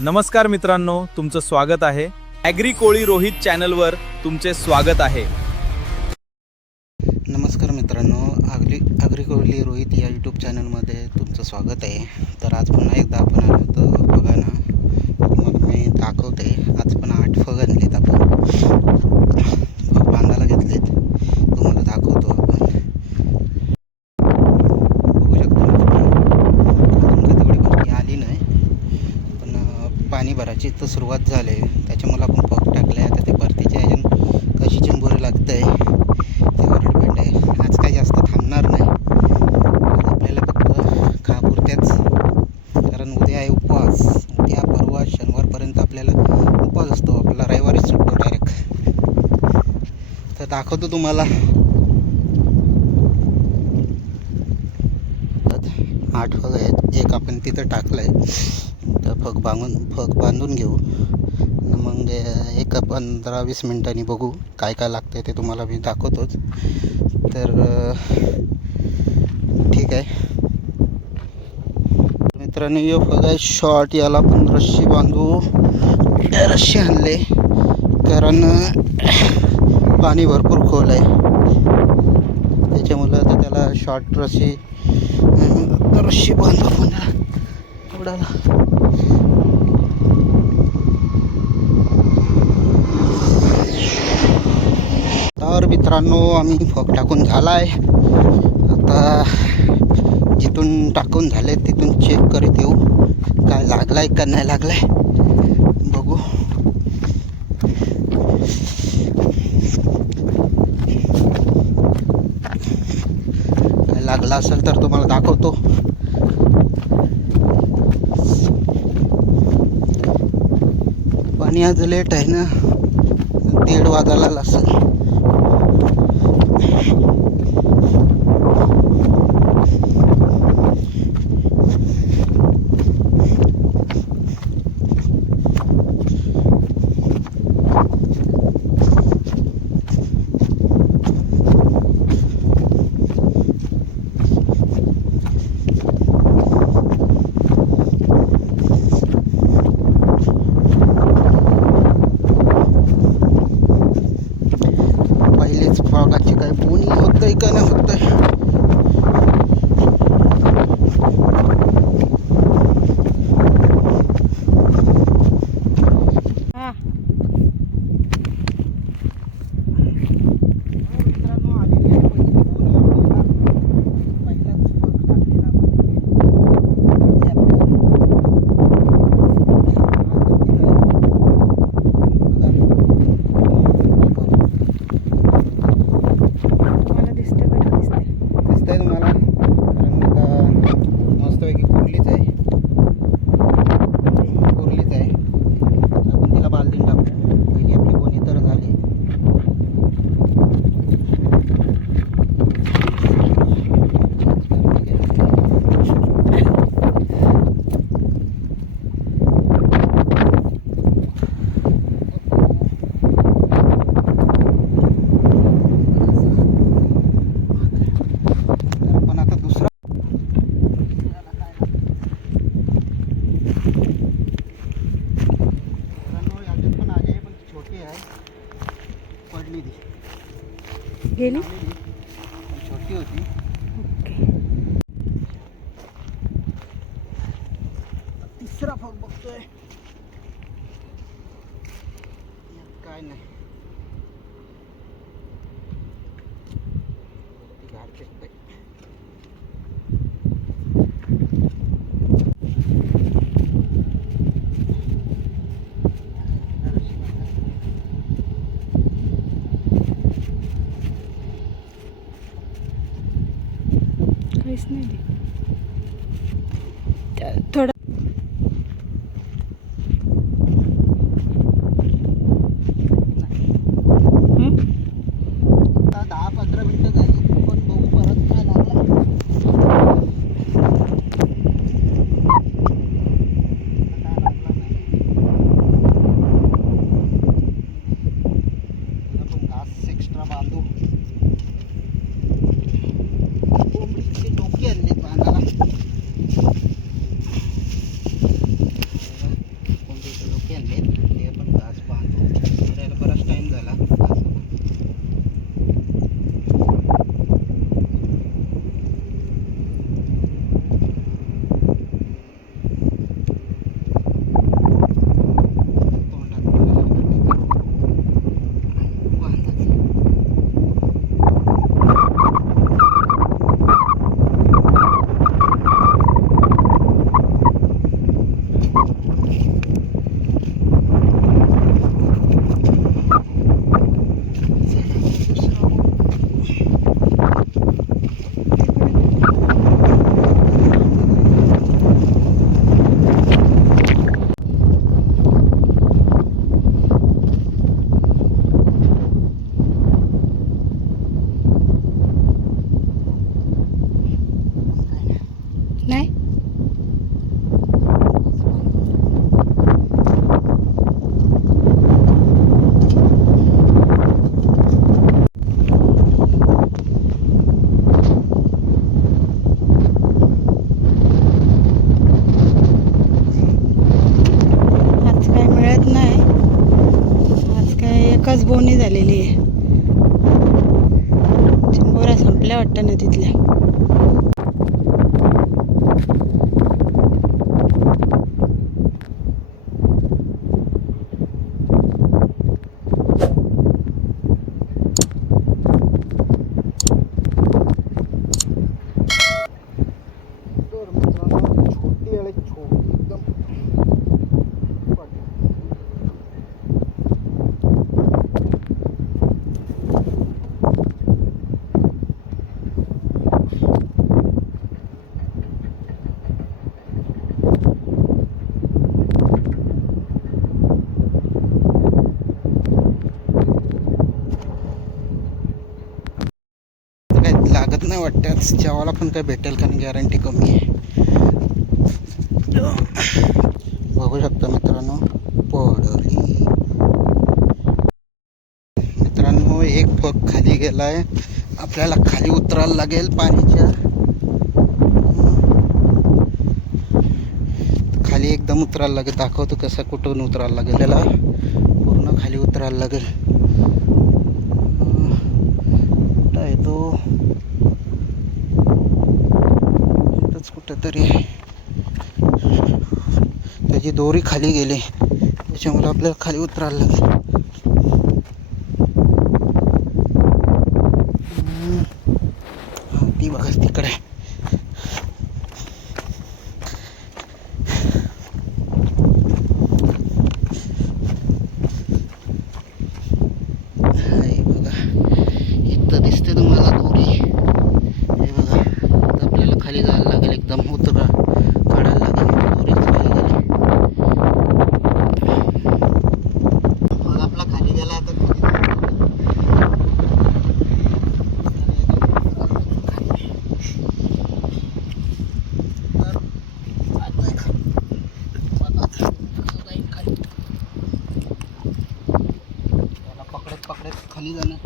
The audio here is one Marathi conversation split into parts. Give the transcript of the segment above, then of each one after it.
नमस्कार मित्रांनो, तुमचं स्वागत आहे ॲग्री कोळी रोहित चॅनलवर तुमचे स्वागत आहे। नमस्कार मित्रांनो, ॲग्री कोळी रोहित या यूट्यूब चॅनलमध्ये तुमचं स्वागत आहे। तर आज पुन्हा एकदा आपण आलो होतो बघा ना, तुम्हाला मी दाखवते। आज पण 8 फग आणलेत आपण, फग बांधायला घेतलेत, तुम्हाला दाखवतो आपण। बघू शकता अजून काही तेवढी भरती आली नाही, पण पाणी भरायची तर सुरुवात झाली आहे, त्याच्यामुळे आपण फग टाकले। आता ते भरतीचे अजून कशी चिंबोरी लागतं आहे त्यावर डिपेंड आहे। आज काही जास्त थांबणार नाही, आपल्याला फक्त खापुरत्याच, कारण उद्या आहे उपवास। उद्या परवा शनिवारपर्यंत आपल्याला उपवास असतो, आपला रविवारी सुटतो डायरेक्ट। तर दाखवतो तुम्हाला। 8 फग आहेत, एक आपण तिथं टाकलं आहे। तर फग बांधून घेऊ, मग एक 15-20 मिनिटांनी बघू काय काय लागतं ते तुम्हाला मी दाखवतोच। तर ठीक आहे मित्रांनो, यो फग आहे शॉर्ट, याला आपण रस्सी बांधू। रस्सी आणले कारण पाणी भरपूर खोल आहे, त्याच्यामुळं आता त्याला शॉर्ट रस्सी बांधू एवढ्याला। तर मित्रांनो, आम्ही फग टाकून झाला आहे। आता जिथून टाकून झाले तिथून चेक करीत येऊ, काय लागलाय का नाही लागलाय बघू। काय लागला असेल तर तुम्हाला दाखवतो। पाणी आज लेट आहे ना, 1:30 वाजायला असेल। फॉगाची काय बोनी होतंय का नाही होतंय। गेली छोटी होती। तिसरा फग बघतोय, काय नाही काहीच नाही थोडं। एक्स्ट्रा बांधू, कोंबडीचे डोके आणले सर्वच बोनी झालेली आहे. चिंबोऱ्या संपल्या वाटतं ना तिथल्या. काही लागत नाही वाटतं. जेवायला पण काय भेटेल कारण गॅरंटी कमी आहे. बघू शकता मित्रांनो, पडली. मित्रांनो एक पग खाली गेलाय. आपल्याला खाली उतरायला लागेल पाण्याच्या. खाली एकदम उतरायला लागेल. दाखवतो कसं कुठून उतरायला लागेल. त्याला पूर्ण खाली उतरायला लागेल. कुठं आहे तो? इथंच कुठंतरी. त्याची दोरी खाली गेली, त्याच्यामुळे आपल्याला खाली उतरायला लागेल. ती बघा तिकडे. बघा इथं दिसते तुम्हाला दोरी. हे बघा आपल्याला खाली जायला लागेल. एकदम उतरा काढायला लागेल. दोरी खाली गेली. मग आपला खाली गेला. आता पकडत पकडत खाली जाणं.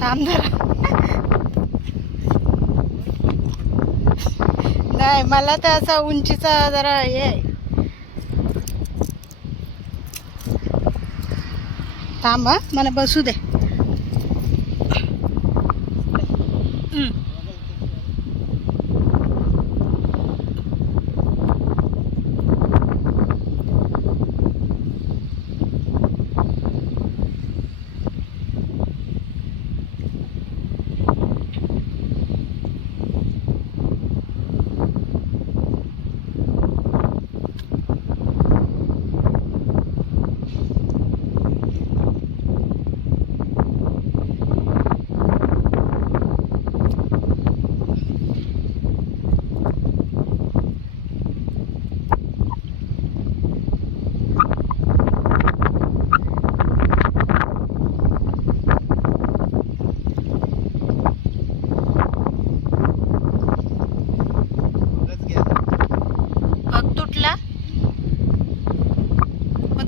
थांब जरा. नाही मला तर असा उंचीचा जरा हे आहे. थांब हा, मला बसू दे.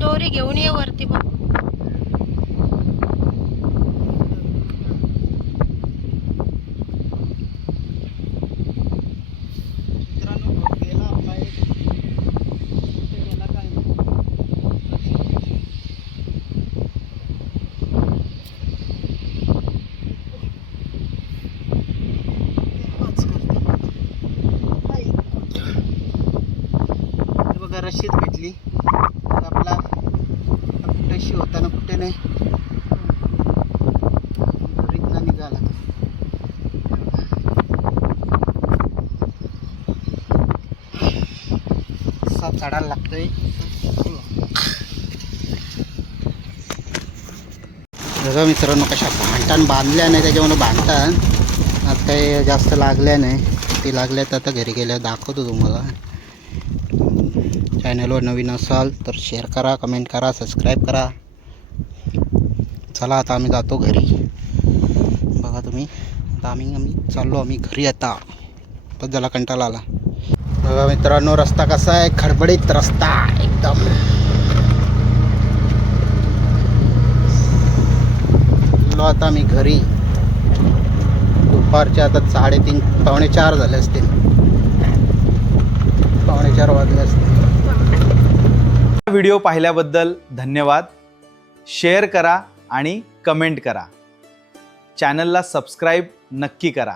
दोरी घेऊन ये वरती बघ. बघा रशीद भेटली. आपला कुठेशी होताना कुठे नाही. दोरीतनं निघाला. असा चढायला लागतोय. बघा मित्रांनो कशा भांडतान बांधल्या नाही. त्याच्यामुळे बांधतात. आता काही जास्त लागल्या नाही. ती लागल्या तर आता घरी गेल्या दाखवतो तुम्हाला. चॅनलवर नवीन असाल तर शेअर करा, कमेंट करा, सबस्क्राईब करा. चला आता आम्ही जातो घरी. बघा तुम्ही आता आम्ही चाललो घरी आता. तर जरा कंटाळा आला. बघा मित्रांनो, रस्ता कसा आहे, खडबडीत रस्ता एकदम. चाललो आता मी घरी. दुपारचे आता 3:30 पावणे 4 झाले असतील. पावणे 4 वाजले असतील. व्हिडिओ पाहिल्याबद्दल धन्यवाद. शेअर करा आणि कमेंट करा. चॅनलला सबस्क्राईब नक्की करा.